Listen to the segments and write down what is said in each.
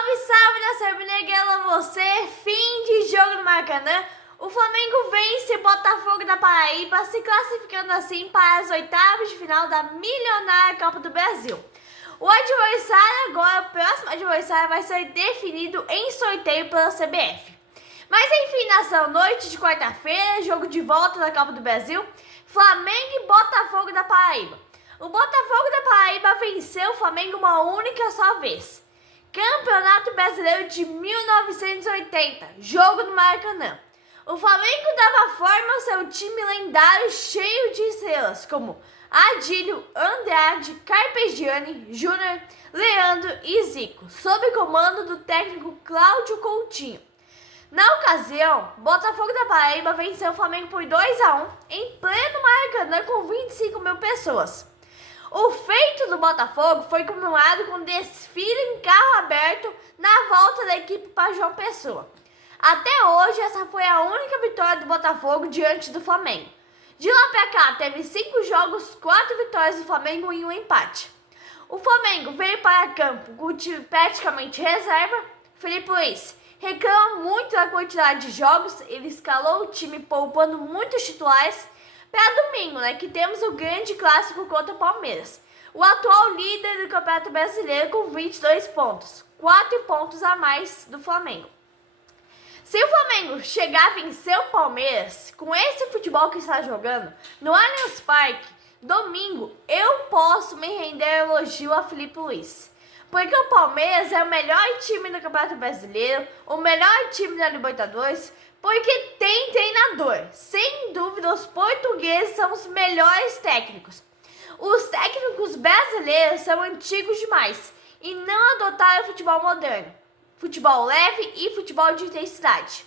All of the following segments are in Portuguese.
Salve, salve, nação Mineguela, você, fim de jogo no Maracanã. O Flamengo vence o Botafogo da Paraíba, se classificando assim para as oitavas de final da milionária Copa do Brasil. O adversário agora, o próximo adversário vai ser definido em sorteio pela CBF. Mas enfim, nação, noite de quarta-feira, jogo de volta da Copa do Brasil, Flamengo e Botafogo da Paraíba. O Botafogo da Paraíba venceu o Flamengo uma única só vez. Campeonato Brasileiro de 1980, jogo no Maracanã. O Flamengo dava forma ao seu time lendário cheio de estrelas como Adílio, Andrade, Carpegiani, Júnior, Leandro e Zico, sob comando do técnico Cláudio Coutinho. Na ocasião, Botafogo da Paraíba venceu o Flamengo por 2-1 em pleno Maracanã com 25 mil pessoas. O feito do Botafogo foi comemorado com desfile em carro aberto na volta da equipe para João Pessoa. Até hoje, essa foi a única vitória do Botafogo diante do Flamengo. De lá para cá, teve 5 jogos, 4 vitórias do Flamengo e 1 empate. O Flamengo veio para campo com o time praticamente reserva. Felipe Luiz reclama muito da quantidade de jogos, ele escalou o time poupando muitos titulares. Para domingo, que temos o grande clássico contra o Palmeiras, o atual líder do Campeonato Brasileiro com 22 pontos, 4 pontos a mais do Flamengo. Se o Flamengo chegar a vencer o Palmeiras, com esse futebol que está jogando, no Allianz Parque, domingo, eu posso me render elogio a Felipe Luiz. Porque o Palmeiras é o melhor time do Campeonato Brasileiro, o melhor time da Libertadores, porque tem treinador. Sem dúvida, os portugueses são os melhores técnicos. Os técnicos brasileiros são antigos demais e não adotaram futebol moderno, futebol leve e futebol de intensidade.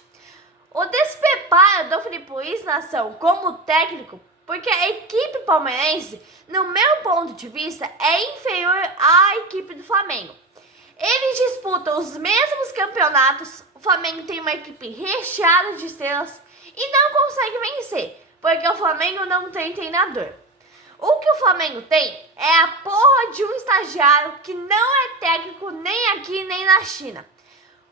O despreparo do Felipe Luiz, nação, como técnico, porque a equipe palmeirense, no meu ponto de vista, é inferior à equipe do Flamengo. Eles disputam os mesmos campeonatos, o Flamengo tem uma equipe recheada de estrelas e não consegue vencer, porque o Flamengo não tem treinador. O que o Flamengo tem é a porra de um estagiário que não é técnico nem aqui nem na China.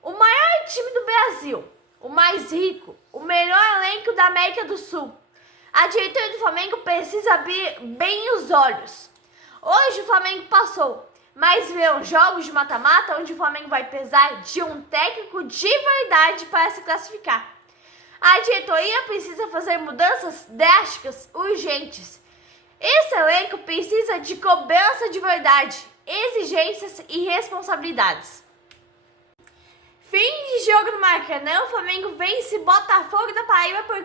O maior time do Brasil, o mais rico, o melhor elenco da América do Sul. A diretoria do Flamengo precisa abrir bem os olhos. Hoje o Flamengo passou, mas verão jogos de mata-mata onde o Flamengo vai precisar de um técnico de verdade para se classificar. A diretoria precisa fazer mudanças drásticas, urgentes. Esse elenco precisa de cobrança de verdade, exigências e responsabilidades. Fim de jogo no Maracanã, o Flamengo vence Botafogo da Paraíba por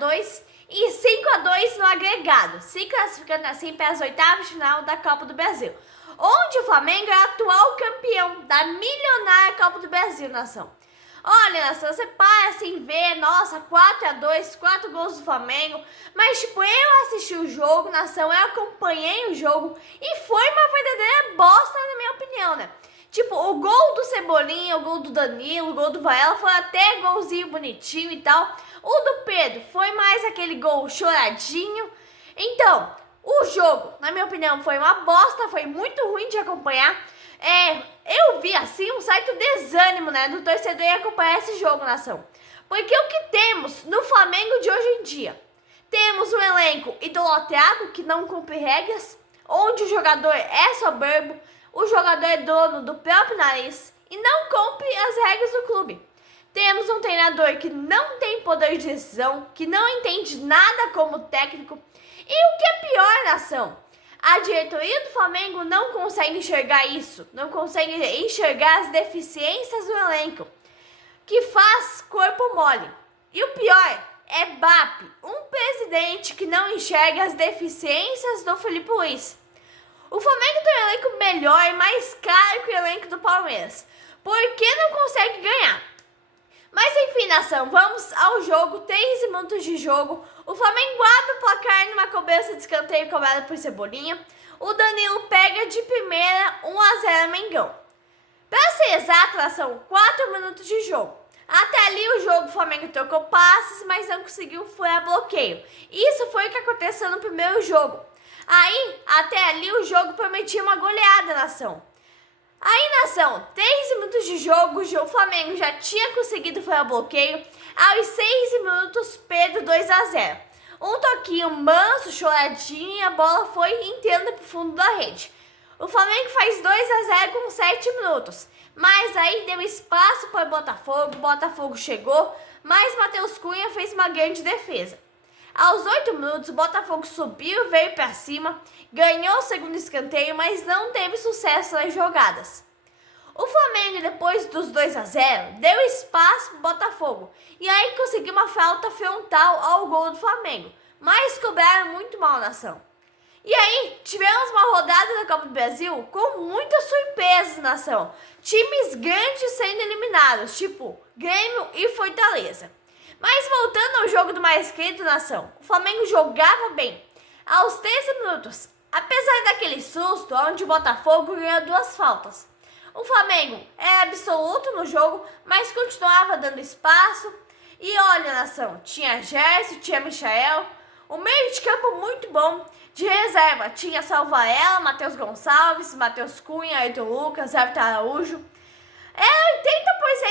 4-2 e 5-2 no agregado, se classificando assim para as oitavas de final da Copa do Brasil, onde o Flamengo é atual campeão da milionária Copa do Brasil, nação. Olha, nação, você para assim ver, nossa, 4-2, 4 gols do Flamengo, mas tipo, eu assisti o jogo, nação, eu acompanhei o jogo e foi uma verdadeira bosta, na minha opinião, né? Tipo, o gol do Cebolinha, o gol do Danilo, o gol do Varela foi até golzinho bonitinho e tal. O do Pedro foi mais aquele gol choradinho. Então, o jogo, na minha opinião, foi uma bosta, foi muito ruim de acompanhar. Eu vi assim um certo desânimo, do torcedor em acompanhar esse jogo, nação. Porque o que temos no Flamengo de hoje em dia? Temos um elenco idolatrado que não cumpre regras, onde o jogador é soberbo, o jogador é dono do próprio nariz e não cumpre as regras do clube. Temos um treinador que não tem poder de decisão, que não entende nada como técnico. E o que é pior, nação, a diretoria do Flamengo não consegue enxergar isso, não consegue enxergar as deficiências do elenco, que faz corpo mole. E o pior é BAP, um presidente que não enxerga as deficiências do Felipe Luiz. O Flamengo tem um elenco melhor e mais caro que o elenco do Palmeiras. Por que não consegue ganhar? Mas enfim, nação, vamos ao jogo, 3 minutos de jogo. O Flamengo abre o placar numa cobrança de escanteio cobrada por Cebolinha. O Danilo pega de primeira, 1-0 Mengão. Para ser exato, nação, 4 minutos de jogo. Até ali o jogo, o Flamengo trocou passes, mas não conseguiu furar bloqueio. Isso foi o que aconteceu no primeiro jogo. Aí, até ali o jogo prometia uma goleada, nação. Aí, nação, 3 minutos minutos de jogo, o Flamengo já tinha conseguido fazer o bloqueio. Aos 6 minutos, Pedro 2-0. Um toquinho manso, choradinho, a bola foi inteira pro fundo da rede. O Flamengo faz 2-0 com 7 minutos. Mas aí deu espaço para o Botafogo chegou, mas Matheus Cunha fez uma grande defesa. Aos 8 minutos, o Botafogo subiu, veio para cima, ganhou o segundo escanteio, mas não teve sucesso nas jogadas. O Flamengo, depois dos 2-0, deu espaço para o Botafogo e aí conseguiu uma falta frontal ao gol do Flamengo, mas cobraram muito mal na ação. E aí, tivemos uma rodada da Copa do Brasil com muitas surpresas na ação. Times grandes sendo eliminados, tipo Grêmio e Fortaleza. Mas voltando ao jogo do mais querido da ação, o Flamengo jogava bem. Aos 13 minutos, apesar daquele susto onde o Botafogo ganhou 2 faltas, o Flamengo era absoluto no jogo, mas continuava dando espaço. E olha, nação, tinha Gerson, tinha Michael, o meio de campo muito bom. De reserva tinha Salvarella, Matheus Gonçalves, Matheus Cunha, Ayrton Lucas, Everton Araújo. Era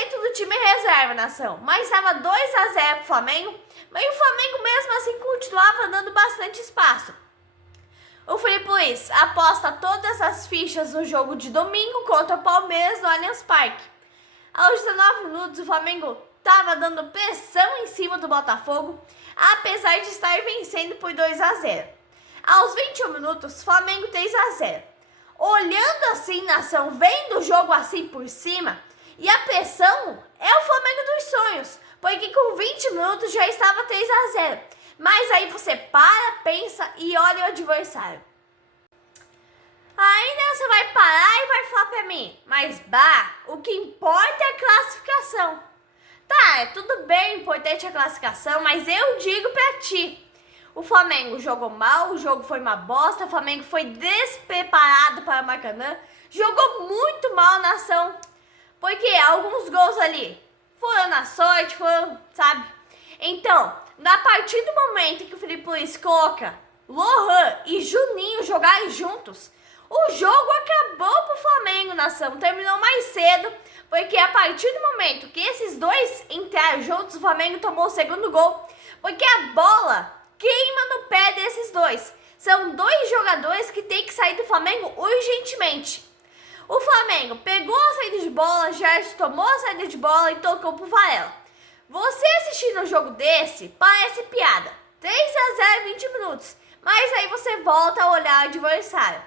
80% do time reserva, nação, mas estava 2-0 pro Flamengo, mas o Flamengo mesmo assim continuava dando bastante espaço. O Felipe Luiz aposta todas as fichas no jogo de domingo contra o Palmeiras no Allianz Parque. Aos 19 minutos, o Flamengo estava dando pressão em cima do Botafogo, apesar de estar vencendo por 2-0. Aos 21 minutos, Flamengo 3-0. Olhando assim, nação, vendo o jogo assim por cima, e a pressão é o Flamengo dos sonhos, porque com 20 minutos já estava 3-0. Mas aí você para, pensa e olha o adversário. Aí você vai parar e vai falar pra mim, mas o que importa é a classificação. Tá, é tudo bem, importante a classificação, mas eu digo pra ti, o Flamengo jogou mal, o jogo foi uma bosta, o Flamengo foi despreparado para o Maracanã, jogou muito mal na ação, porque alguns gols ali foram na sorte, foram, sabe? Então, a partir do momento que o Felipe Luiz coloca Lohan e Juninho jogarem juntos, o jogo acabou pro Flamengo, nação, terminou mais cedo, porque a partir do momento que esses dois entraram juntos, o Flamengo tomou o segundo gol, porque a bola queima no pé desses dois. São 2 jogadores que tem que sair do Flamengo urgentemente. O Flamengo pegou a saída de bola, Gerson tomou a saída de bola e tocou pro Varela. Você assistindo um jogo desse, parece piada. 3-0 em 20 minutos. Mas aí você volta a olhar o adversário.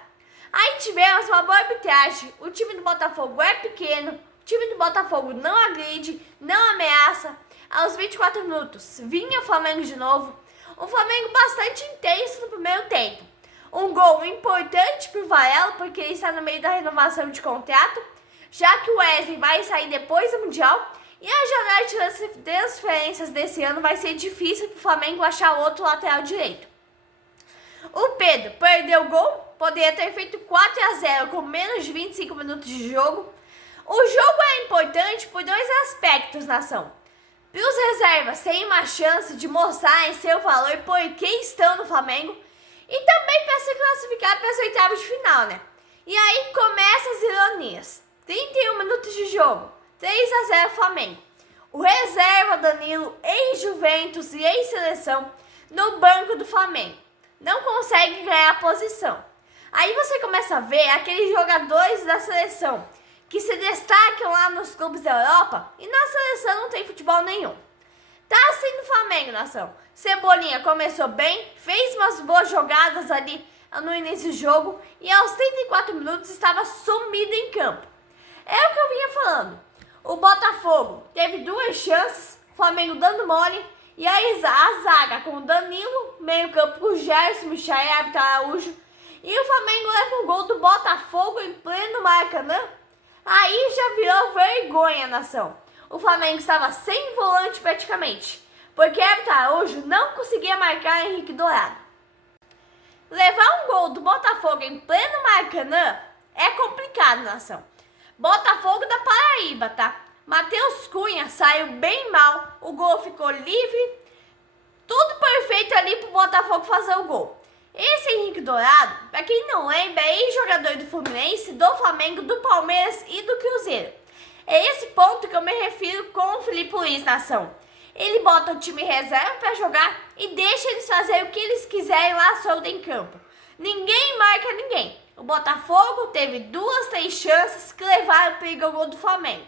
Aí tivemos uma boa arbitragem. O time do Botafogo é pequeno. O time do Botafogo não agride, não ameaça. Aos 24 minutos, vinha o Flamengo de novo. Um Flamengo bastante intenso no primeiro tempo. Um gol importante para o Varela, porque ele está no meio da renovação de contrato, já que o Wesley vai sair depois do Mundial. E a janela de transferências desse ano vai ser difícil para o Flamengo achar outro lateral direito. O Pedro perdeu o gol, poderia ter feito 4-0 com menos de 25 minutos de jogo. O jogo é importante por 2 aspectos, nação. Para os reservas terem uma chance de mostrarem seu valor e por que estão no Flamengo, e também para se classificar para as oitavas de final, né? E aí começam as ironias. 31 minutos de jogo, 3-0 Flamengo. O reserva Danilo, ex-Juventus e ex-seleção, no banco do Flamengo. Não consegue ganhar a posição. Aí você começa a ver aqueles jogadores da seleção que se destacam lá nos clubes da Europa e na seleção não tem futebol nenhum. Tá assim no Flamengo, nação. Cebolinha começou bem, fez umas boas jogadas ali no início do jogo e aos 34 minutos estava sumido em campo. É o que eu vinha falando. O Botafogo teve 2 chances, o Flamengo dando mole, e aí a zaga com o Danilo, meio campo com o Gerson, Michael, Everton Araújo, e o Flamengo leva um gol do Botafogo em pleno Maracanã. Aí já virou vergonha, nação. O Flamengo estava sem volante praticamente, porque Everton Araújo não conseguia marcar Henrique Dourado. Levar um gol do Botafogo em pleno Maracanã é complicado, nação. Botafogo da Paraíba, tá? Matheus Cunha saiu bem mal, o gol ficou livre, tudo perfeito ali pro Botafogo fazer o gol. Esse Henrique Dourado, pra quem não lembra, é ex-jogador do Fluminense, do Flamengo, do Palmeiras e do Cruzeiro. Ele Luiz, nação. Ele bota o time reserva para jogar e deixa eles fazerem o que eles quiserem lá solto em campo. Ninguém marca ninguém. O Botafogo teve 2, 3 chances que levaram o perigo ao gol do Flamengo.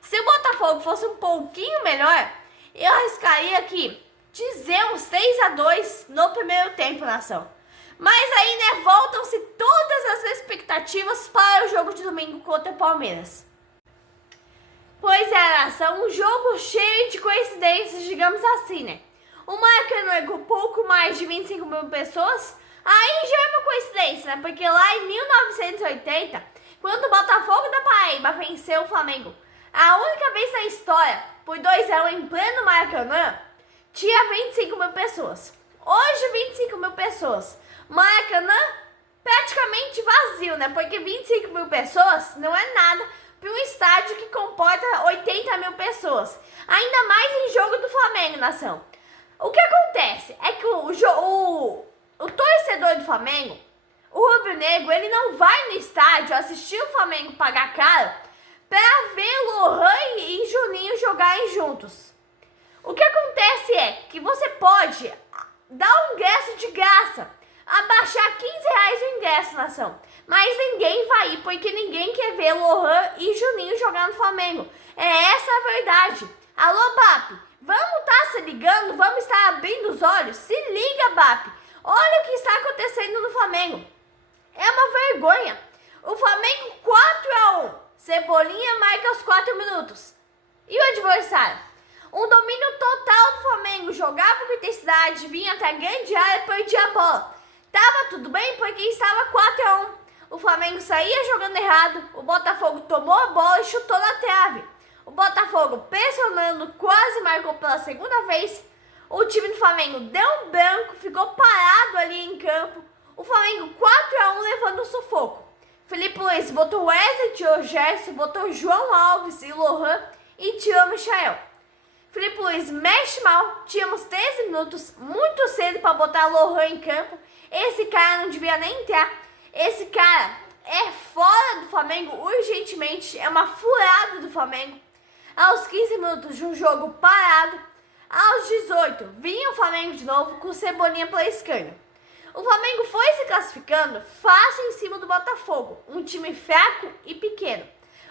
Se o Botafogo fosse um pouquinho melhor, eu arriscaria aqui dizer uns 3-2 no primeiro tempo, nação. Mas aí, né, voltam-se todas as expectativas para o jogo de domingo contra o Palmeiras. Pois é, nação, um jogo cheio de coincidências, digamos assim, né? O Maracanã com pouco mais de 25 mil pessoas, aí já é uma coincidência, né? Porque lá em 1980, quando o Botafogo da Paraíba venceu o Flamengo, a única vez na história, por 2-1 em pleno Maracanã, tinha 25 mil pessoas. Hoje, 25 mil pessoas. Maracanã praticamente vazio, né? Porque 25 mil pessoas não é nada para um estádio que comporta 80 mil pessoas. Ainda mais em jogo do Flamengo, nação. O que acontece é que o torcedor do Flamengo, o rubro-negro, ele não vai no estádio assistir o Flamengo pagar caro para ver Lohan e Juninho jogarem juntos. O que acontece é que você pode dar um ingresso de graça, abaixar R$15 o ingresso, nação. Mas ninguém vai ir, porque ninguém quer ver Lohan e Juninho jogar no Flamengo. É essa a verdade. Alô, BAP, vamos estar se ligando, vamos estar abrindo os olhos? Se liga, BAP. Olha o que está acontecendo no Flamengo. É uma vergonha. O Flamengo 4-1. Cebolinha marca aos 4 minutos. E o adversário? Um domínio total do Flamengo. Jogava com intensidade, vinha até a grande área e perdia a bola. Tava tudo bem porque estava 4-1. O Flamengo saía jogando errado, o Botafogo tomou a bola e chutou na trave. O Botafogo, pressionando, quase marcou pela segunda vez. O time do Flamengo deu um branco, ficou parado ali em campo. O Flamengo 4-1 levando um sufoco. Felipe Luiz botou Wesley, tirou Gerson, botou João Alves e Lohan e tirou Michael. Felipe Luiz mexe mal, tínhamos 13 minutos, muito cedo para botar Lohan em campo. Esse cara não devia nem entrar. Esse cara é fora do Flamengo urgentemente, é uma furada do Flamengo. Aos 15 minutos de um jogo parado, aos 18, vinha o Flamengo de novo com o Cebolinha pela esquerda. O Flamengo foi se classificando fácil em cima do Botafogo, um time fraco e pequeno.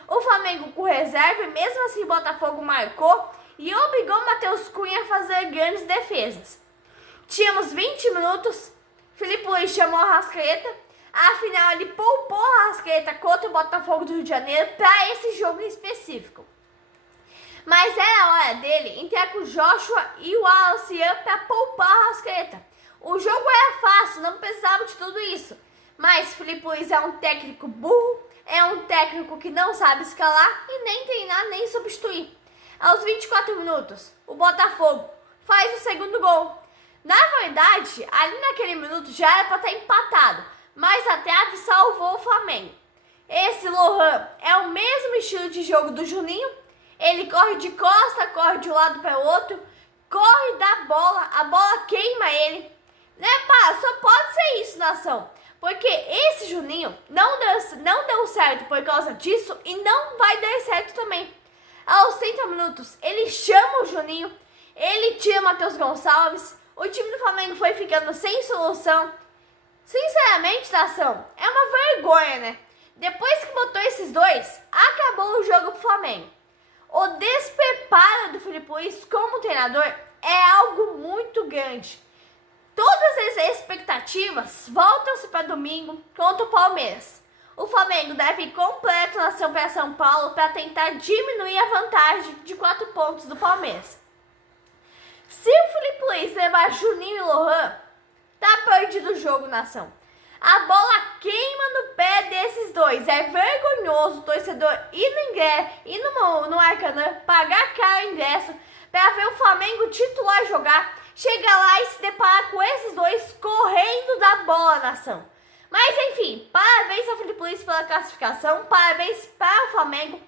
O Flamengo com reserva e mesmo assim o Botafogo marcou e obrigou o Matheus Cunha a fazer grandes defesas. Tínhamos 20 minutos, Felipe Luiz chamou a Arrascaeta. Afinal, ele poupou a Arrascaeta contra o Botafogo do Rio de Janeiro para esse jogo em específico. Mas era a hora dele entrar com o Joshua e o Wallace para poupar a Arrascaeta. O jogo era fácil, não precisava de tudo isso. Mas Felipe Luiz é um técnico burro, é um técnico que não sabe escalar e nem treinar nem substituir. Aos 24 minutos, o Botafogo faz o segundo gol. Na verdade, ali naquele minuto já era para estar empatado, mas a trave salvou o Flamengo. Esse Lohan é o mesmo estilo de jogo do Juninho. Ele corre de costa, corre de um lado para o outro, corre da bola, a bola queima ele. Né, pá? Só pode ser isso, nação. Porque esse Juninho não deu certo por causa disso e não vai dar certo também. Aos 30 minutos, ele chama o Juninho, ele tira Matheus Gonçalves, o time do Flamengo foi ficando sem solução. Sinceramente, nação, é uma vergonha, né? Depois que botou esses dois, acabou o jogo pro Flamengo. O despreparo do Felipe Luiz como treinador é algo muito grande. Todas as expectativas voltam-se para domingo contra o Palmeiras. O Flamengo deve ir completo na ação para São Paulo para tentar diminuir a vantagem de 4 pontos do Palmeiras. Se o Felipe Luiz levar Juninho e Lohan, tá perdido o jogo, nação. A bola queima no pé desses dois. É vergonhoso o torcedor ir no Maracanã, pagar caro o ingresso para ver o Flamengo titular jogar, chegar lá e se deparar com esses dois correndo da bola, nação. Mas enfim, parabéns ao Felipe Luiz pela classificação, parabéns para o Flamengo.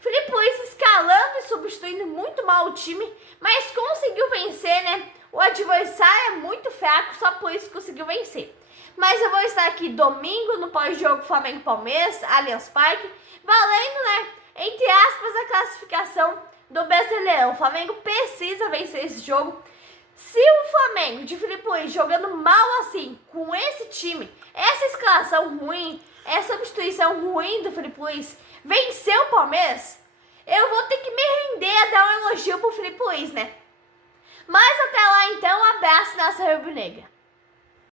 Felipe Luiz escalando e substituindo muito mal o time, mas conseguiu vencer, né? O adversário é muito fraco, só por isso conseguiu vencer. Mas eu vou estar aqui domingo no pós-jogo Flamengo-Palmeiras, Allianz Parque, valendo, né, entre aspas, a classificação do Brasileiro. Brasileirão. O Flamengo precisa vencer esse jogo. Se o Flamengo de Felipe Luiz jogando mal assim, com esse time, essa escalação ruim, essa substituição ruim do Felipe Luiz, vencer o Palmeiras, eu vou ter que me render a dar um elogio pro Felipe Luiz, né? Mas até lá então, um abraço, nação rubro-negra.